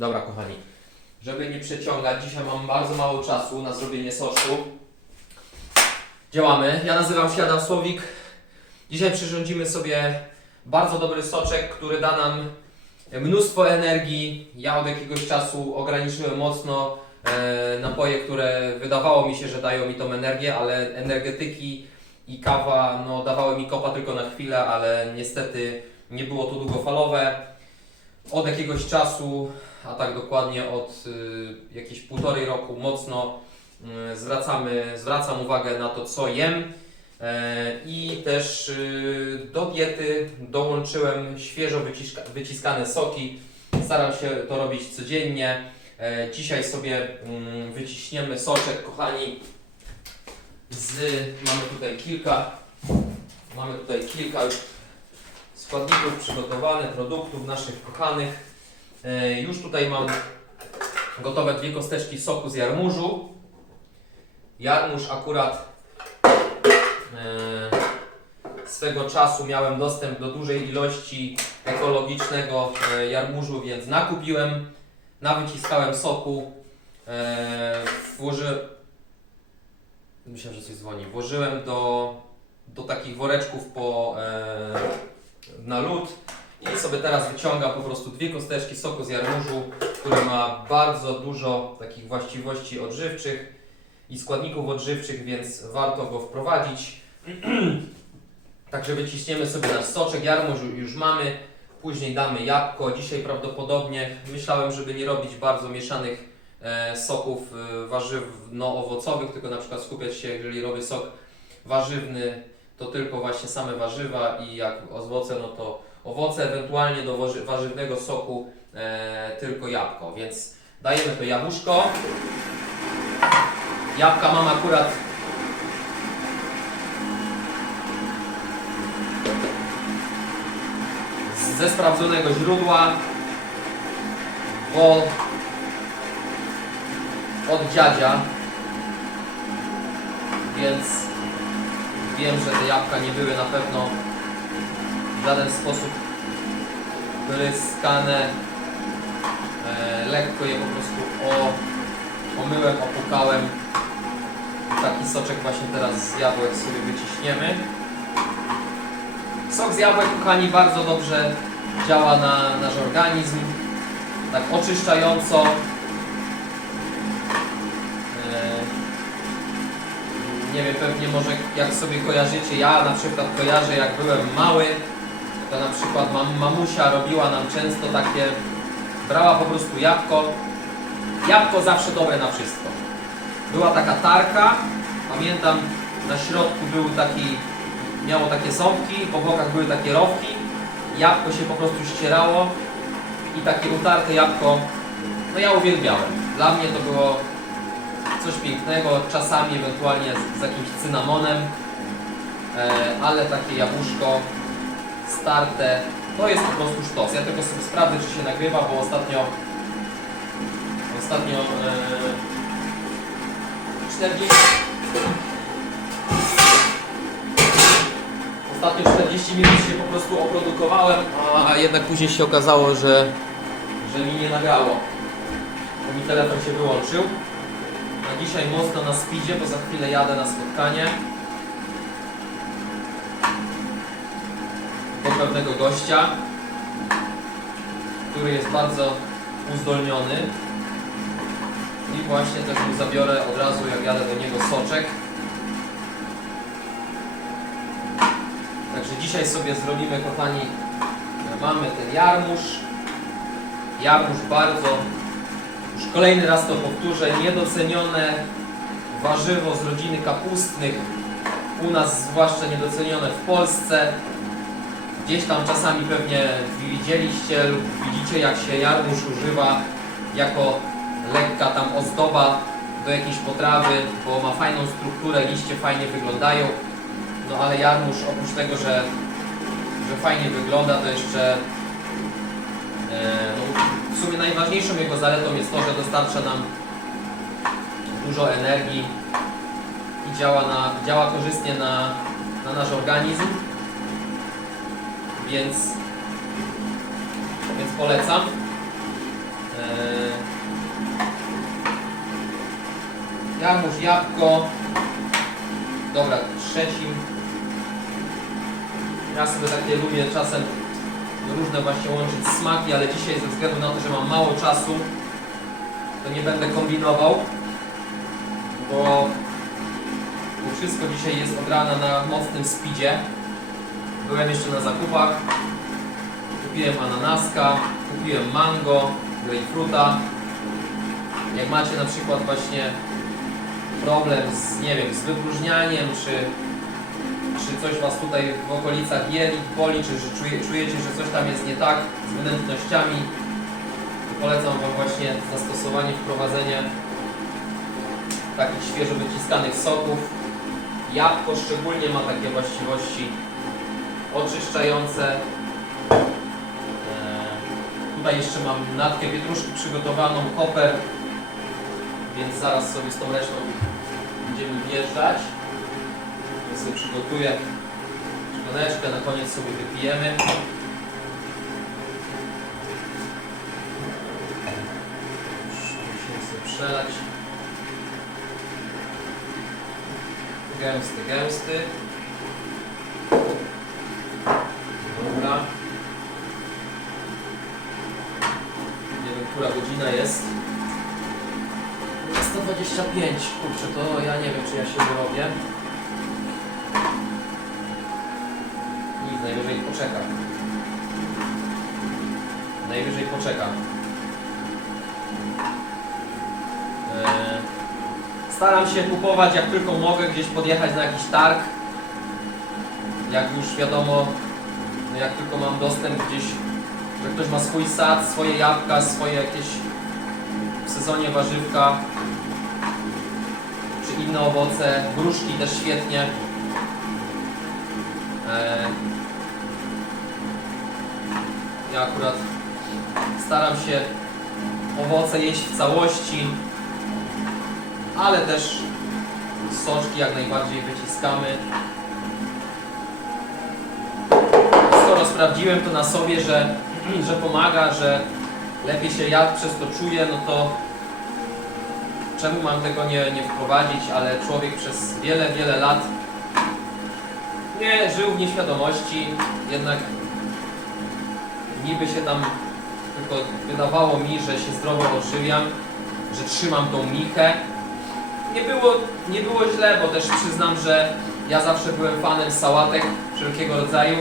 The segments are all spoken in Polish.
Dobra, kochani. Żeby nie przeciągać, dzisiaj mam bardzo mało czasu na zrobienie soczku. Działamy. Ja nazywam się Adam Słowik. Dzisiaj przyrządzimy sobie bardzo dobry soczek, który da nam mnóstwo energii. Ja od jakiegoś czasu ograniczyłem mocno e, napoje, które wydawało mi się, że dają mi tą energię, ale energetyki i kawa no, dawały mi kopa tylko na chwilę, ale niestety nie było to długofalowe. Od jakiegoś czasu, a tak dokładnie od y, jakieś półtorej roku mocno y, zwracamy, zwracam uwagę na to, co jem. E, I też y, do diety dołączyłem świeżo wyciska, wyciskane soki. Staram się to robić codziennie. E, Dzisiaj sobie mm, wyciśniemy soczek, kochani. Z, mamy tutaj kilka, mamy tutaj kilka składników przygotowanych, produktów naszych kochanych. E, Już tutaj mam gotowe dwie kosteczki soku z jarmużu. Jarmuż akurat e, swego czasu miałem dostęp do dużej ilości ekologicznego e, jarmużu, więc nakupiłem, nawyciskałem soku, włożyłem, myślałem, że coś dzwoni, włożyłem do, do takich woreczków po, na lód i sobie teraz wyciągam po prostu dwie kosteczki soku z jarmużu, który ma bardzo dużo takich właściwości odżywczych i składników odżywczych, więc warto go wprowadzić. Także wyciśniemy sobie nasz soczek, jarmuż już mamy, później damy jabłko. Dzisiaj prawdopodobnie myślałem, żeby nie robić bardzo mieszanych e, soków e, warzywno-owocowych, tylko na przykład skupiać się, jeżeli robię sok warzywny, to tylko właśnie same warzywa i jak owoce, no to owoce, ewentualnie do warzy- warzywnego soku e, tylko jabłko, więc dajemy to jabłuszko. Jabłka mam akurat ze sprawdzonego źródła, bo od dziadzia, więc wiem, że te jabłka nie były na pewno w żaden sposób pryskane. E, lekko je po prostu o, omyłem, opukałem. Taki soczek właśnie teraz z jabłek sobie wyciśniemy. Sok z jabłek, kochani, bardzo dobrze działa na nasz organizm. Tak oczyszczająco. E, nie wiem, pewnie może jak sobie kojarzycie, ja na przykład kojarzę jak byłem mały, to na przykład mam, mamusia robiła nam często takie, brała po prostu jabłko, jabłko zawsze dobre na wszystko. Była taka tarka, pamiętam na środku był taki, miało takie ząbki, po bokach były takie rowki, jabłko się po prostu ścierało i takie utarte jabłko, no ja uwielbiałem. Dla mnie to było coś pięknego, czasami ewentualnie z, z jakimś cynamonem, e, ale takie jabłuszko starte, to jest po prostu sztos. Ja tylko sobie sprawdzę, czy się nagrywa, bo ostatnio ostatnio e, 40 Ostatnio 40 minut się po prostu oprodukowałem, a jednak później się okazało, że, że mi nie nagrało. Bo mi telefon się wyłączył. A dzisiaj mocno na speedzie, bo za chwilę jadę na spotkanie pewnego gościa, który jest bardzo uzdolniony. I właśnie też mu zabiorę od razu, jak jadę do niego, soczek. Także dzisiaj sobie zrobimy, kochani, mamy ten jarmuż. Jarmuż bardzo już kolejny raz to powtórzę, niedocenione warzywo z rodziny kapustnych, u nas zwłaszcza niedocenione w Polsce. Gdzieś tam czasami pewnie widzieliście lub widzicie jak się jarmuż używa jako lekka tam ozdoba do jakiejś potrawy, bo ma fajną strukturę, liście fajnie wyglądają. No ale jarmuż oprócz tego, że, że fajnie wygląda, to jeszcze E, no, w sumie najważniejszą jego zaletą jest to, że dostarcza nam dużo energii i działa, na, działa korzystnie na, na nasz organizm więc, więc polecam. E, yy, Jarmuż, jabłko. Dobra, trzecim. Ja sobie takie lubię czasem różne właśnie łączyć smaki, ale dzisiaj ze względu na to, że mam mało czasu, to nie będę kombinował, bo, bo wszystko dzisiaj jest od rana na mocnym speedzie. Byłem jeszcze na zakupach, kupiłem ananaska, kupiłem mango, grapefruita. Jak macie na przykład właśnie problem z, nie wiem, z wypróżnianiem, czy, czy coś Was tutaj w okolicach jelit boli, czy że czuje, czujecie, że coś tam jest nie tak z wnętrznościami, polecam Wam właśnie zastosowanie, wprowadzenie takich świeżo wyciskanych soków. Jabłko szczególnie ma takie właściwości oczyszczające. Eee, Tutaj jeszcze mam natkę pietruszki przygotowaną, koper, więc zaraz sobie z tą resztą będziemy wjeżdżać. Ja sobie przygotuję szklaneczkę, na koniec sobie wypijemy. Musimy sobie przelać. Gęsty, gęsty. Dobra. Nie wiem, która godzina jest. 125. Kurczę, to ja nie wiem, czy ja się wyrobię. Nic, najwyżej poczekam. Najwyżej poczekam. Eee, Staram się kupować jak tylko mogę, gdzieś podjechać na jakiś targ. Jak już wiadomo, no jak tylko mam dostęp gdzieś, że ktoś ma swój sad, swoje jabłka, swoje jakieś w sezonie warzywka, czy inne owoce, gruszki też świetnie. E, Ja akurat staram się owoce jeść w całości, ale też soczki jak najbardziej wyciskamy. Skoro sprawdziłem to na sobie, że, że pomaga, że lepiej się ja przez to czuję, no to czemu mam tego nie, nie wprowadzić, ale człowiek przez wiele, wiele lat nie żył w nieświadomości, jednak niby się tam tylko wydawało mi, że się zdrowo odżywiam, że trzymam tą michę. Nie było, nie było źle, bo też przyznam, że ja zawsze byłem fanem sałatek wszelkiego rodzaju.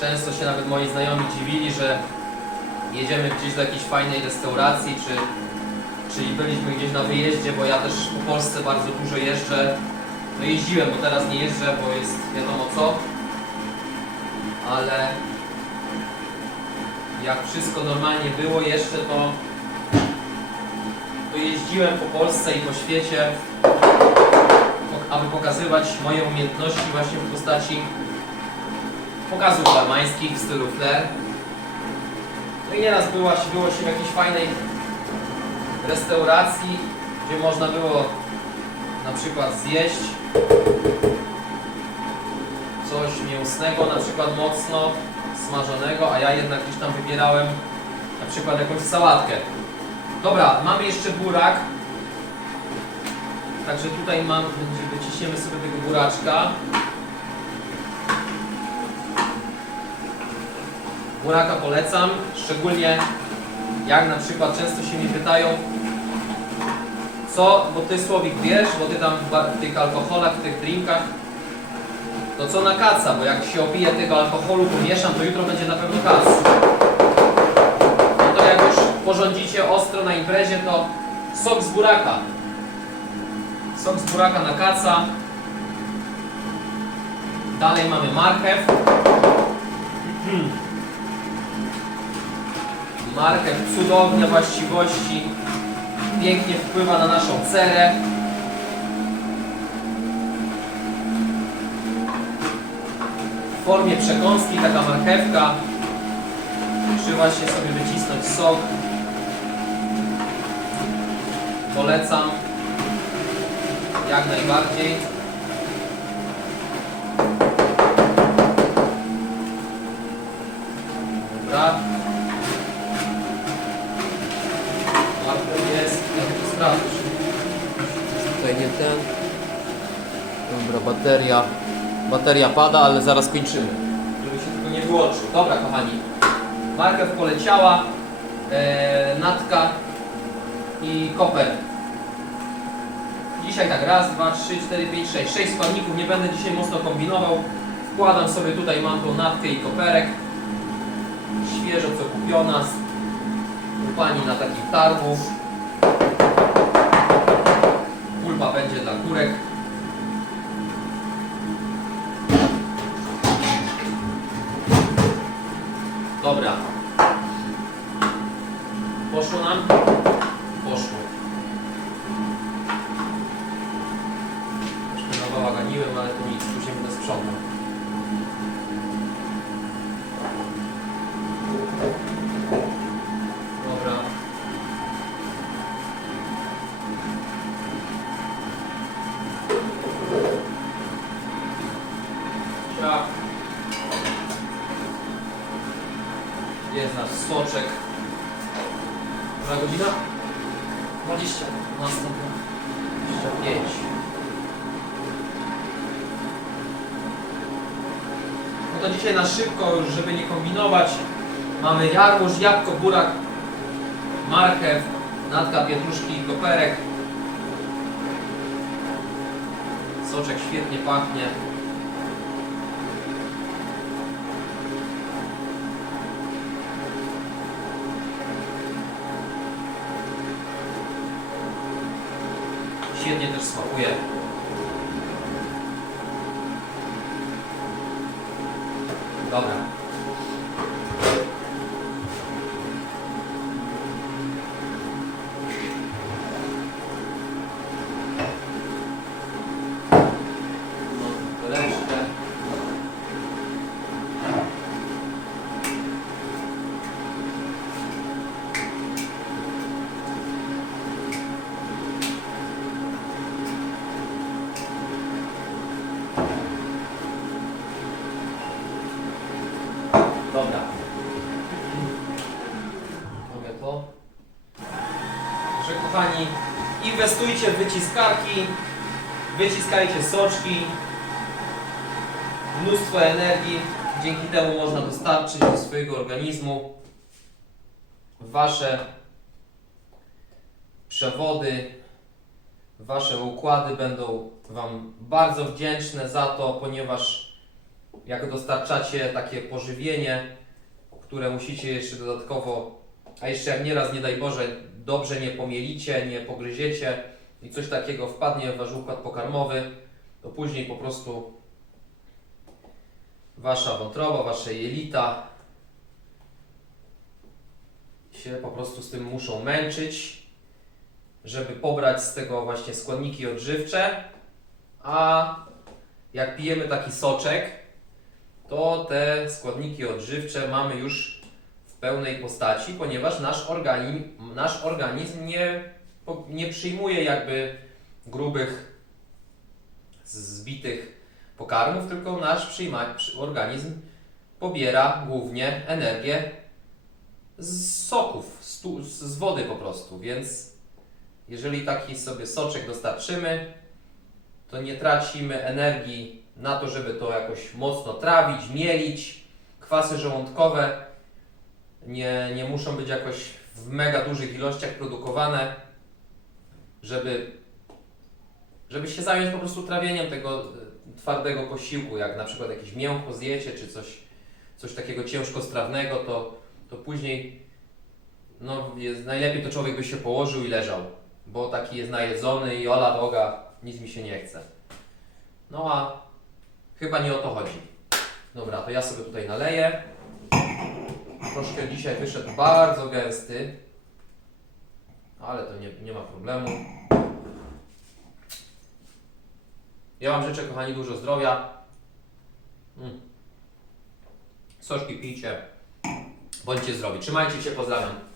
Często się nawet moi znajomi dziwili, że jedziemy gdzieś do jakiejś fajnej restauracji, czy, czyli byliśmy gdzieś na wyjeździe, bo ja też po Polsce bardzo dużo jeżdżę. No jeździłem, bo teraz nie jeżdżę, bo jest wiadomo co. Ale jak wszystko normalnie było jeszcze, to, to jeździłem po Polsce i po świecie, aby pokazywać moje umiejętności właśnie w postaci pokazów barmańskich w stylu flair. No i nieraz było, było się w jakiejś fajnej restauracji, gdzie można było na przykład zjeść coś mięsnego, na przykład mocno smażonego, a ja jednak gdzieś tam wybierałem na przykład jakąś sałatkę. Dobra, mamy jeszcze burak. Także tutaj mam, wyciśniemy sobie tego buraczka. Buraka polecam, szczególnie jak na przykład często się mnie pytają, co, bo ty Słowik wiesz, bo ty tam w tych alkoholach, w tych drinkach, to co na kaca, bo jak się opije tego alkoholu, pomieszam, to jutro będzie na pewno kac. No to jak już porządzicie ostro na imprezie, to sok z buraka. Sok z buraka na kaca. Dalej mamy marchew. Marchew cudowne właściwości. Pięknie wpływa na naszą cerę. W formie przekąski taka marchewka. Przyda się sobie wycisnąć sok. Polecam. Jak najbardziej. Dobra. Marchew jest. Jak to sprawdzić? Tutaj Czekaj, nie ten. Dobra, bateria. Bateria pada, ale zaraz kończymy. Żeby się tylko nie wyłączył. Dobra, kochani. Markew poleciała. E, natka i koper. Dzisiaj tak, raz, dwa, trzy, cztery, pięć, sześć. Sześć składników, nie będę dzisiaj mocno kombinował. Wkładam sobie tutaj, mam tą natkę i koperek. Świeżo co kupiona. U pani na takich targu. Pulpa będzie dla kurek. Dobra. Poszło nam? Jest nasz soczek. Która godzina? 20. Następna. 25. No to dzisiaj na szybko, już żeby nie kombinować. Mamy jarmuż, jabłko, burak, marchew, natka pietruszki i koperek. Soczek świetnie pachnie. Świetnie też kochani, inwestujcie w wyciskarki, wyciskajcie soczki, mnóstwo energii. Dzięki temu można dostarczyć do swojego organizmu wasze przewody, wasze układy będą Wam bardzo wdzięczne za to, ponieważ jak dostarczacie takie pożywienie, które musicie jeszcze dodatkowo, a jeszcze jak nieraz, nie daj Boże, dobrze nie pomielicie, nie pogryziecie i coś takiego wpadnie w Wasz układ pokarmowy, to później po prostu Wasza wątroba, Wasze jelita się po prostu z tym muszą męczyć, żeby pobrać z tego właśnie składniki odżywcze, a jak pijemy taki soczek, to te składniki odżywcze mamy już pełnej postaci, ponieważ nasz organizm, nasz organizm nie, nie przyjmuje jakby grubych, zbitych pokarmów, tylko nasz przyjma, przy- organizm pobiera głównie energię z soków, z, tu, z wody po prostu, więc jeżeli taki sobie soczek dostarczymy, to nie tracimy energii na to, żeby to jakoś mocno trawić, mielić. Kwasy żołądkowe nie, nie muszą być jakoś w mega dużych ilościach produkowane, żeby, żeby się zająć po prostu trawieniem tego e, twardego posiłku, jak na przykład jakieś mięcho zjecie, czy coś, coś takiego ciężkostrawnego, to, to później no, jest, najlepiej to człowiek by się położył i leżał, bo taki jest najedzony i ola Boga, nic mi się nie chce. No a chyba nie o to chodzi. Dobra, to ja sobie tutaj naleję. Troszkę dzisiaj wyszedł bardzo gęsty, ale to nie, nie ma problemu. Ja Wam życzę, kochani, dużo zdrowia. Mm. Pijcie. Bądźcie zdrowi. Trzymajcie się, pozdrawiam.